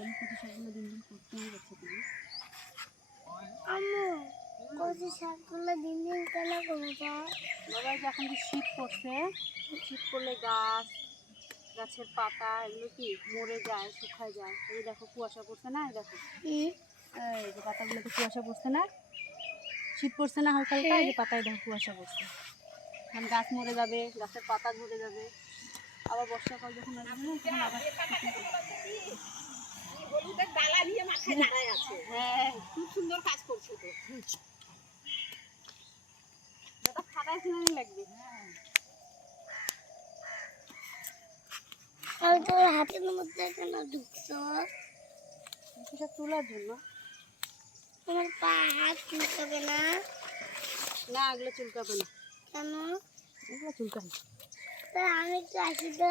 এই কচু শাকগুলো দিন দিন করতেই যাচ্ছে তুমি আম্মু কচু শাকগুলো দিন দিন কেন কমে বাবা এই যে শীত পড়ছে শীত পড়লে গাছ গাছের পাতা এগুলো কি মরে যায় শুকায় যায়? এই দেখো কুয়াশা পড়ছে না দেখো। এই যে পাতাগুলোতে কুয়াশা পড়ছে না? শীত পড়ছে না হালকা হালকা এই যে পাতায় দেখো কুয়াশা পড়ছে। এখন গাছ মরে যাবে গাছের পাতা ঝরে যাবে। আবার বর্ষাকাল যখন আসবে তখন আবার আছে। হ্যাঁ। খুব সুন্দর কাজ করছে তো। দাদা খাটায় সিনারি লাগবে। আমি তোর হাতের মধ্যে কেন ঢুকছো। সেটা তোলার জন্য। তোমার পা হাত চুলকাবে না। না এগুলো চুলকাবে না। কেন? এগুলো চুলকাবে। তা আমি একটু আসি তো?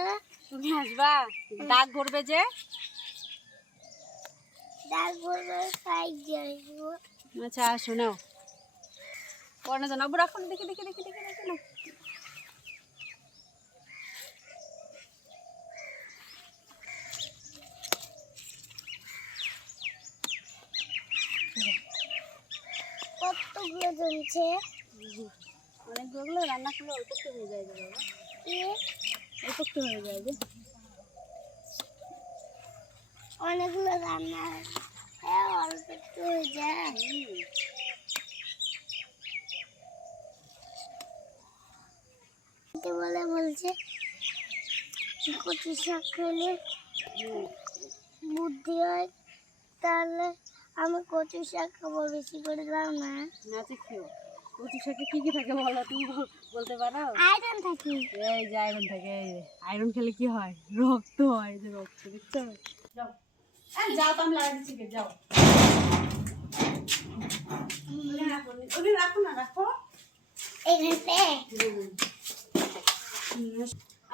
তুমি আসবা। দাগ ভরবে যে ডাক বলব সাইড দিয়ে আসব আচ্ছা আসো নাও পড়ানো জানো আবার রাখো না, দেখি দেখি দেখি দেখি দেখি না। কতগুলো জমছে অনেকগুলো রান্না করলে অল্প একটু হয়ে যায় বাবা। অল্প একটু হয়ে যায় যে। অনেকগুলো রান্না হ্যাঁ অল্প একটু হয়ে যায়। বলে বলছে কচু শাক খেলে বুদ্ধি হয় তাহলে আমি কচু শাক খাব বেশি করে দাও না? নাচে খেও। কচু শাকে কি কি থাকে বলো তুমি বলতে পারো? আয়রন থাকে। এই যে আয়রন থাকে আয়রন খেলে কি হয়? রক্ত হয় যে রক্ত দেখছ? এই যাও তো আমি লাগাই দিচ্ছি যাও। ওকে রাখো না, রাখো।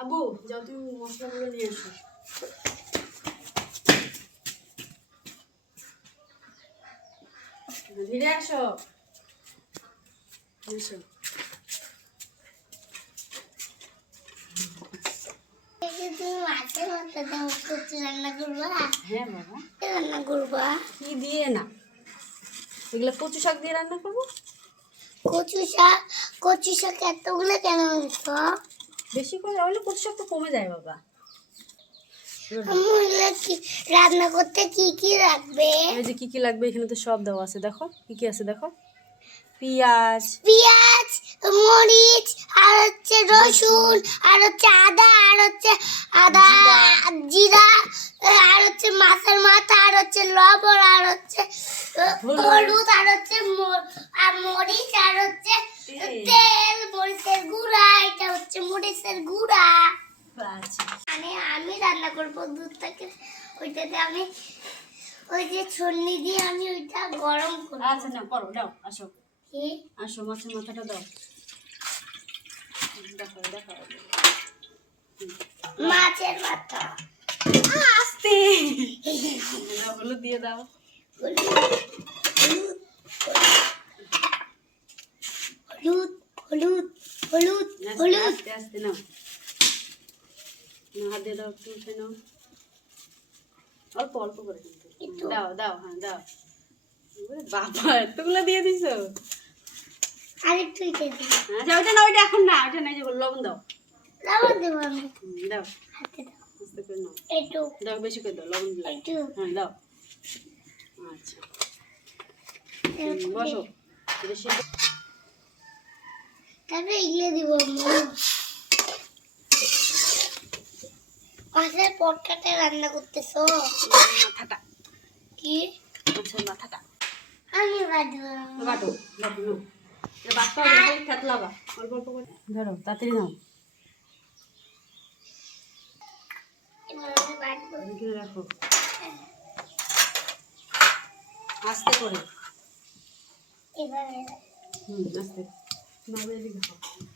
আবু, যাও, তুমি মশলাগুলো নিয়ে এসো। ধীরে আসো। এসো এই যে তুমি মাছের মতো দাও কচু রান্না করতে কি কি এই যে কি কি লাগবে এখানে তো সব দেওয়া আছে দেখো কি কি আছে দেখো পেঁয়াজ পেঁয়াজ, মরিচ, আর হচ্ছে রসুন, আর হচ্ছে আদা জিরা আর হচ্ছে মাছের মাথা আর হচ্ছে লবণ আর হচ্ছে আহ, হলুদ আর হচ্ছে ম- আর মরিচ আর হচ্ছে তেল মরিচের গুঁড়া এটা হচ্ছে মরিচের গুঁড়া। আচ্ছা। মানে আমি রান্না করব দুধটাকে ওইটাতে আমি ওই যে ছন্নি দিয়ে আমি ওইটা গরম করব। আচ্ছা না করো দাও আসো। কি? আসো মাছের মাথাটা দাও। দেখো দেখো। মাছের মাথা। আস্তে। হলুদ দিয়ে দাও। হলুদ হলুদ হলুদ আস্তে, হলুদ। আস্তে আস্তে নাও। না হাত দাও একটু উঠে নাও। অল্প অল্প করে কিন্তু। দাও দাও হ্যাঁ দাও। বাবা এতগুলো দিয়ে দিছো? একটু এটা দিই আচ্ছা ওইটা না ওইটা এখন না ওইটা না এই যে লবণ দাও। লবণ দেবো আমি। দাও। হাতে দাও। আস্তে করে নাও। একটু। দাও বেশি করে দাও লবণ দিলে একটু। হ্যাঁ দাও। আচ্ছা। বসো। এটা তারপরে এগুলো দিব মাছের পটকাটা রান্না করতেছো? মাথাটা। কি? আচ্ছা মাথাটা। আমি বাঁধবো। ধরো তাড়াতাড়ি নাও। রাখো। আস্তে করে। এবারে হুম আস্তে। নাও এদিকে রাখো মুরগি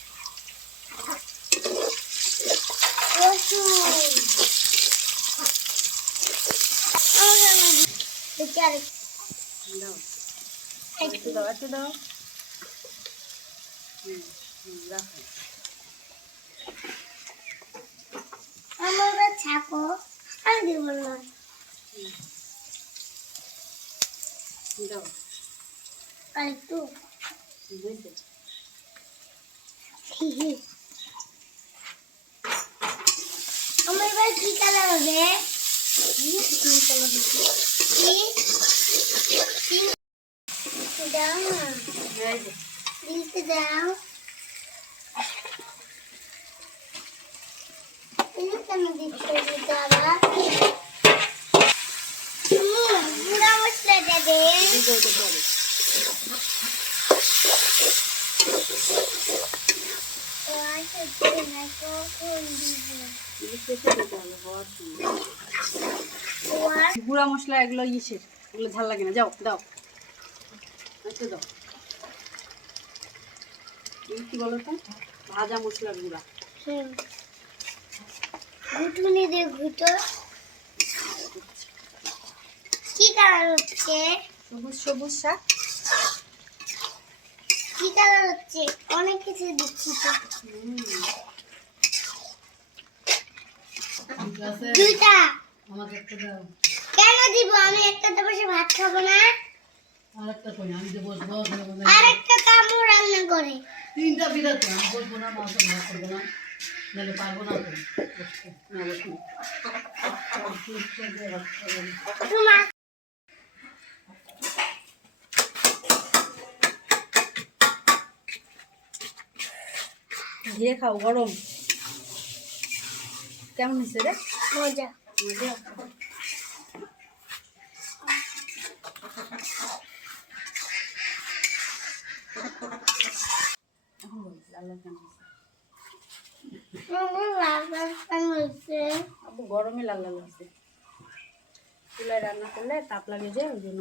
আমার ছাকো আমি দিব না দাও আর একটু বুঝতে আমার এবার কি কালার হবে কি কি দাও না এই যে দিতে দাও তুমি কেন দিচ্ছ দিতে আবার হুম, গুঁড়া মশলা দেবে দিতে হতে পারে ও আচ্ছা দেবে না কখন দিব গুঁড়া মশলা এগুলো ইসের এগুলো ঝাল লাগে না। যাও দাও। একটু দাও। এই কি বলো তো? ভাজা মশলার গুঁড়া। হুম। ঘুটুনি দে ঘুটো কি কালার হচ্ছে? সবুজ সবুজ শাক। কি কালার হচ্ছে? অনেক কিছু দিচ্ছি তো। দুইটা। আমাকে একটা দাও। কেন দিব? আমি একটাতে বসে ভাত খাব না। আর একটা কই? আমি যে বসবো আর একটা কামু রান্না করে। তিনটা আমি বসবো না মাংস ভাত করব না। নাহলে পারব না তো। না বসবো ধীরে খাও গরম। কেমন হয়েছে রে? মজা। মজা। গরমে লাল লাল হয়েছে চুলায় রান্না করলে তাপ লাগে যে ওই জন্য